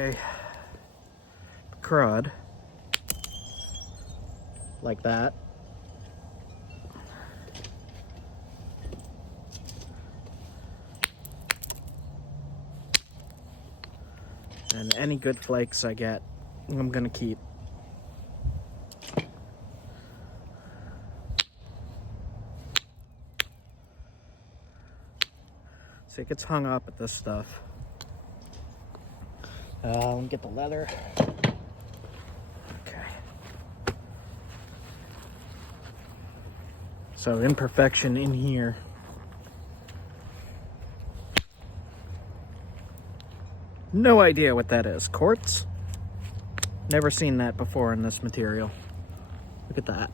my crud like that. And any good flakes I get, I'm gonna keep. See, it gets hung up at this stuff. Let me get the leather. Okay. So imperfection in here. No idea what that is. Quartz? Never seen that before in this material. Look at that.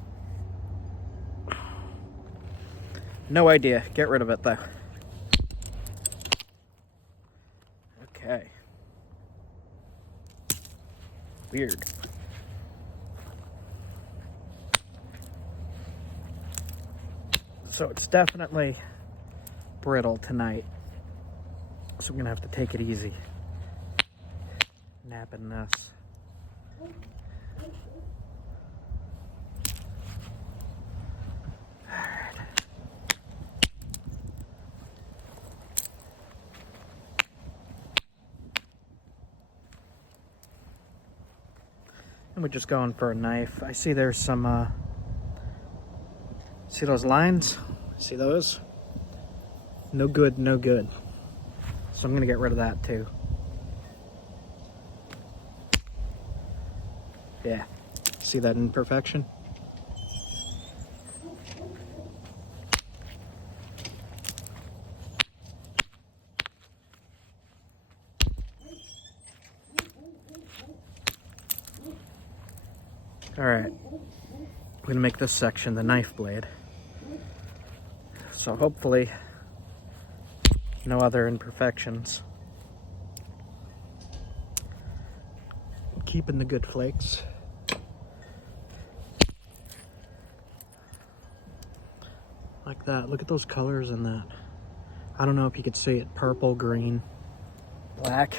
No idea. Get rid of it though. Okay. Weird. So it's definitely brittle tonight. So I'm gonna have to take it easy. Napping this. Alright. And we're just going for a knife. I see there's some, see those lines? See those? No good, no good. So I'm gonna get rid of that too. Yeah, see that imperfection? All right, I'm gonna make this section the knife blade. So hopefully no other imperfections. Keeping the good flakes. Like that. Look at those colors in that. I don't know if you could see it. Purple, green, black.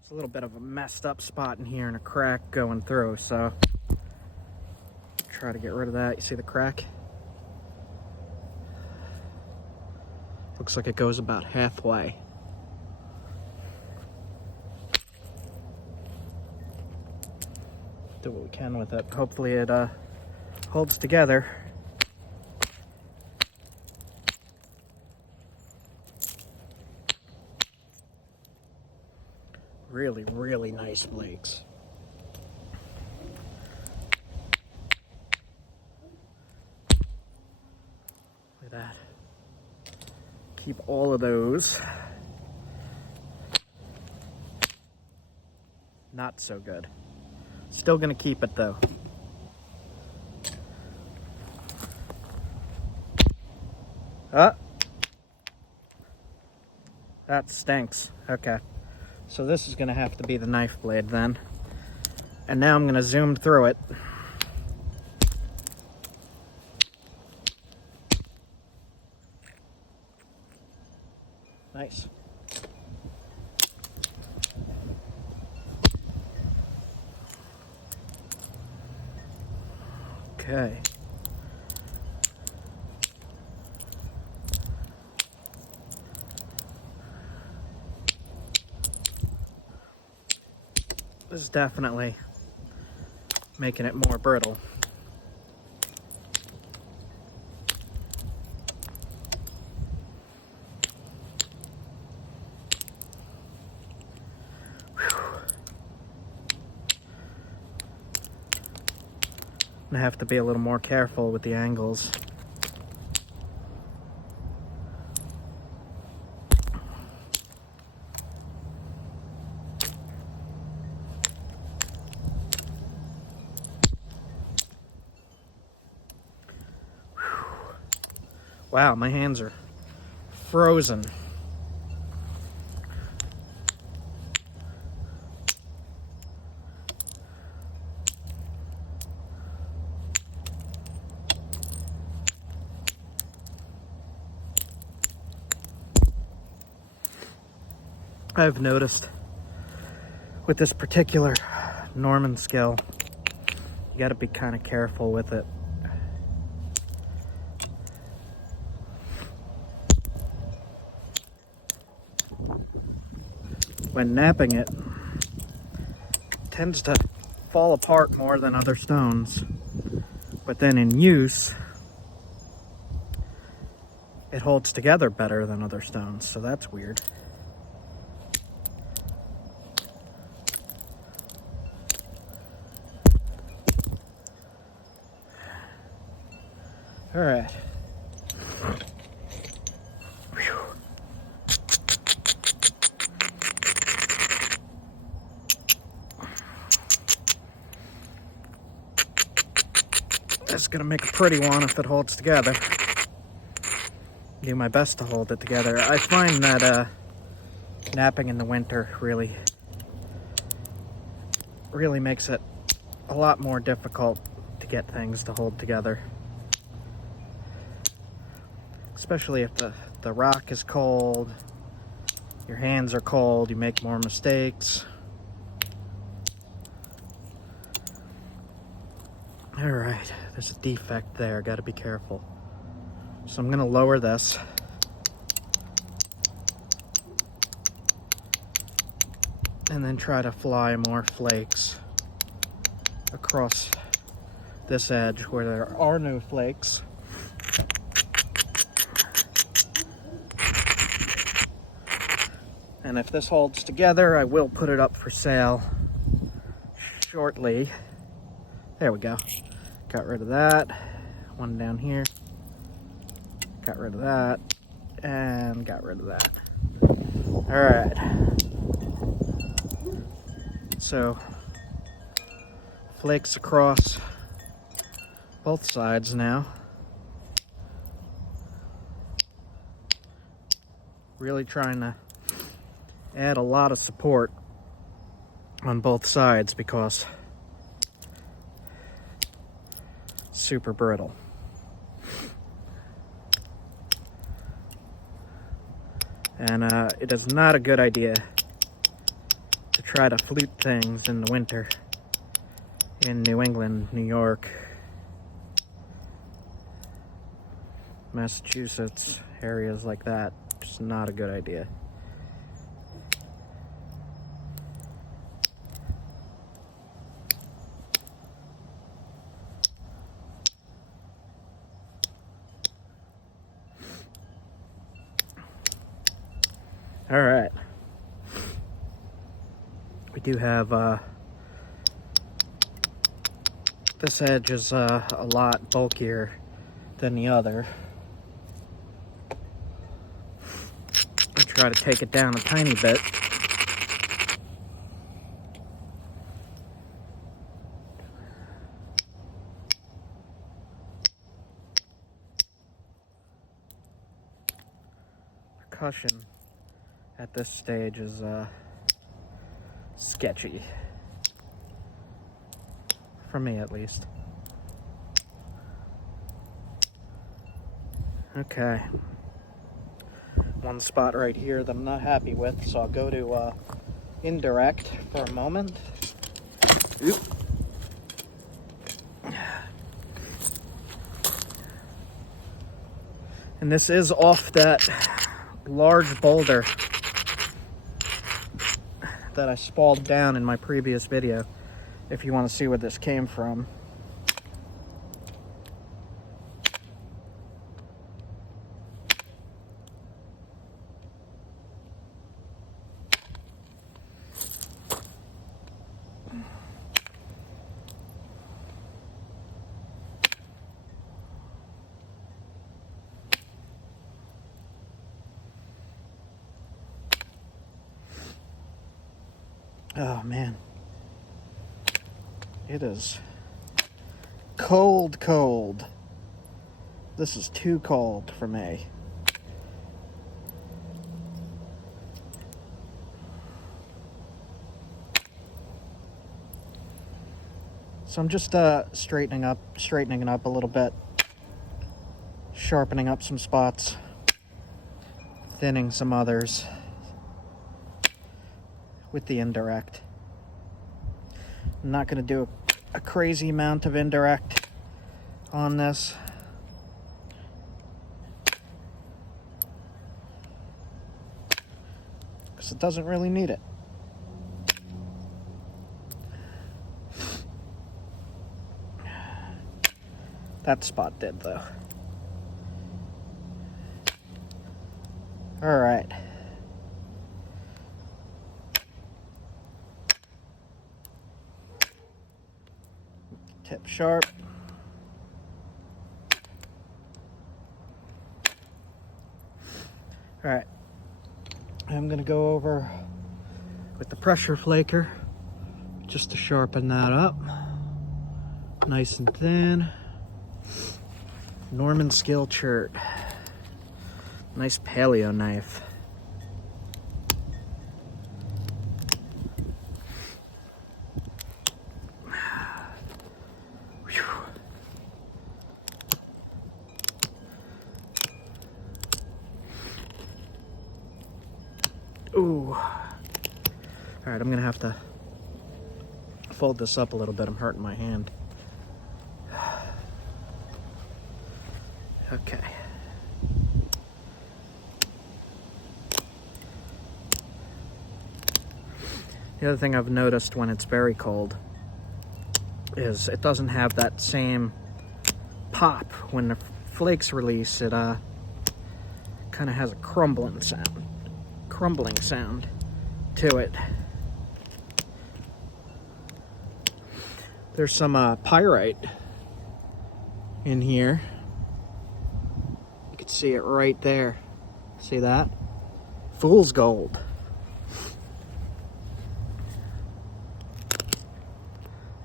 It's a little bit of a messed up spot in here and a crack going through, so try to get rid of that. You see the crack? Looks like it goes about halfway. Do what we can with it. Hopefully it holds together. Really, really nice flakes. Look at that. Keep all of those. Not so good. Still gonna keep it though. That stinks. Okay. So this is gonna have to be the knife blade then. And now I'm gonna zoom through it. Nice. Okay. This is definitely making it more brittle. I'm gonna have to be a little more careful with the angles. Wow, my hands are frozen. I've noticed with this particular normanskill, you got to be kind of careful with it. When knapping it, tends to fall apart more than other stones, but then in use it holds together better than other stones, so that's weird. All right. This is gonna make a pretty one if it holds together. Do my best to hold it together. I find that knapping in the winter really makes it a lot more difficult to get things to hold together. Especially if the rock is cold, your hands are cold, you make more mistakes. All right, there's a defect there, gotta be careful. So I'm gonna lower this. And then try to fly more flakes across this edge where there are no flakes. And if this holds together, I will put it up for sale shortly. There we go. Got rid of that. One down here. Got rid of that. And got rid of that. All right. So, flakes across both sides now. Really trying to add a lot of support on both sides because it's super brittle. And it is not a good idea to try to flute things in the winter in New England, New York, Massachusetts, areas like that. Just not a good idea. All right. We do have, this edge is a lot bulkier than the other. I'll try to take it down a tiny bit. Percussion at this stage is sketchy. For me, at least. Okay. One spot right here that I'm not happy with, so I'll go to indirect for a moment. Oop. And this is off that large boulder that I spalled down in my previous video, if you want to see where this came from. Oh man, it is cold, cold. This is too cold for me. So I'm just straightening it up a little bit, sharpening up some spots, thinning some others. with the indirect. I'm not going to do a crazy amount of indirect on this. Because it doesn't really need it. That spot did, though. All right. Tip sharp. All right. I'm going to go over with the pressure flaker just to sharpen that up. Nice and thin. Normanskill chert. Nice paleo knife. Whew. Ooh. All right, I'm gonna have to fold this up a little bit. I'm hurting my hand. Okay. The other thing I've noticed when it's very cold is it doesn't have that same pop. When the flakes release, it kind of has a crumbling sound to it. There's some pyrite in here. You can see it right there. See that? Fool's gold.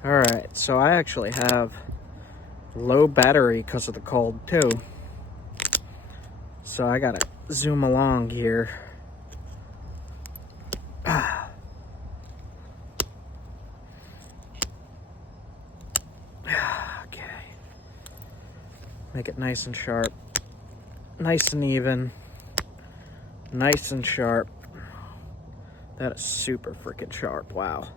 Alright, so I actually have low battery because of the cold too. So I gotta zoom along here. Okay. Make it nice and sharp. Nice and even. Nice and sharp. That is super freaking sharp. Wow.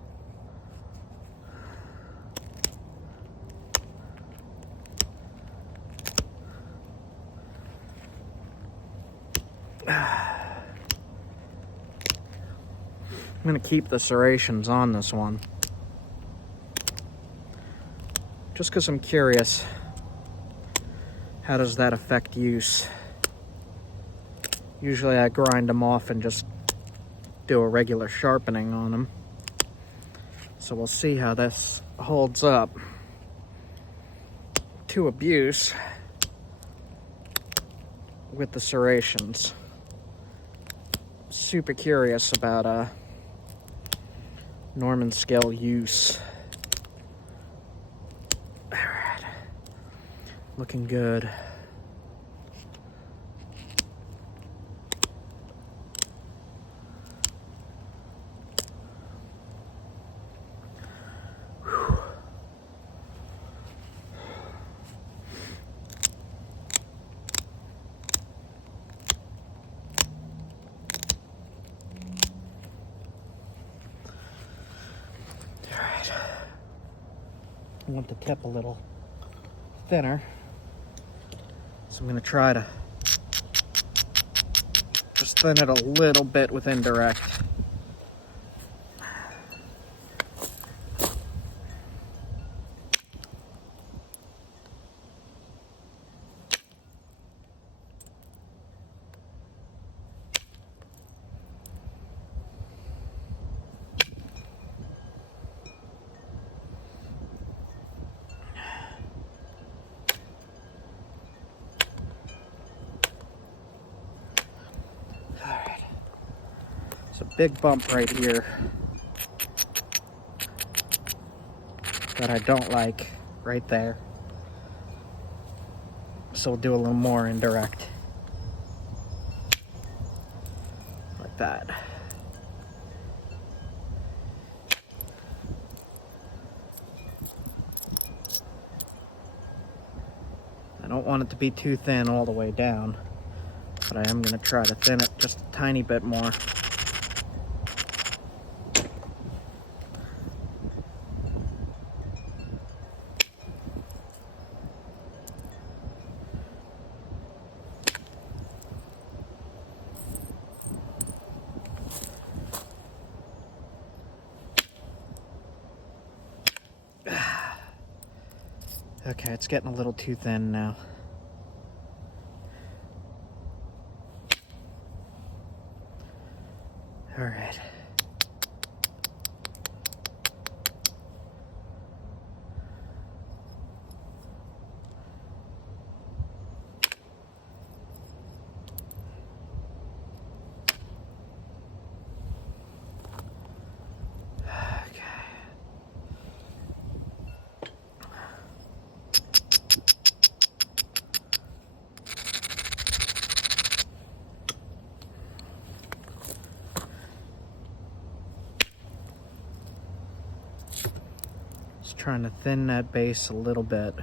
I'm going to keep the serrations on this one. Just because I'm curious. How does that affect use? Usually I grind them off and just do a regular sharpening on them. So we'll see how this holds up to abuse with the serrations. Super curious about normanskill use. Alright. Looking good. I want the tip a little thinner, so I'm going to try to just thin it a little bit with indirect. It's a big bump right here that I don't like, right there. So we'll do a little more indirect. Like that. I don't want it to be too thin all the way down, but I am going to try to thin it just a tiny bit more. Okay, it's getting a little too thin now. All right. Just trying to thin that base a little bit.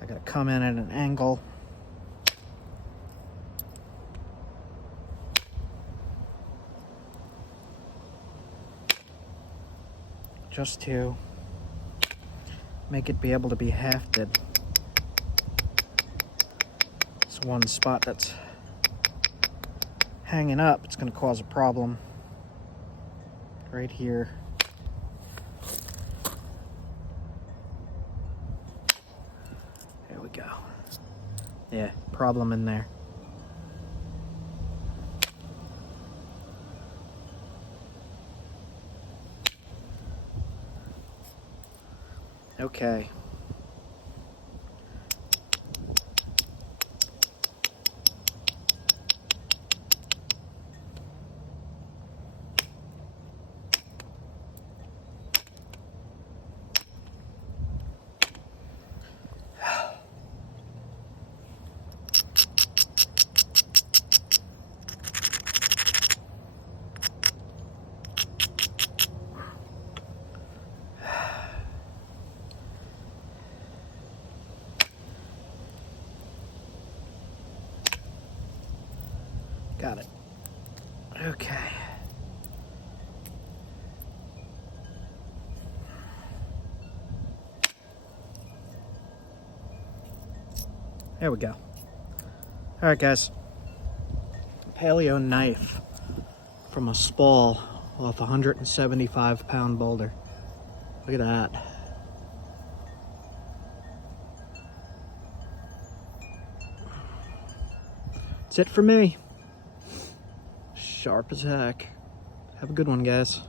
I gotta come in at an angle. Just to make it be able to be hafted. It's one spot that's hanging up. It's gonna cause a problem right here. There we go. Yeah, problem in there. Okay. Got it. Okay. There we go. All right, guys. Paleo knife from a spall off a 175-pound boulder. Look at that. That's it for me. Sharp as heck. Have a good one, guys.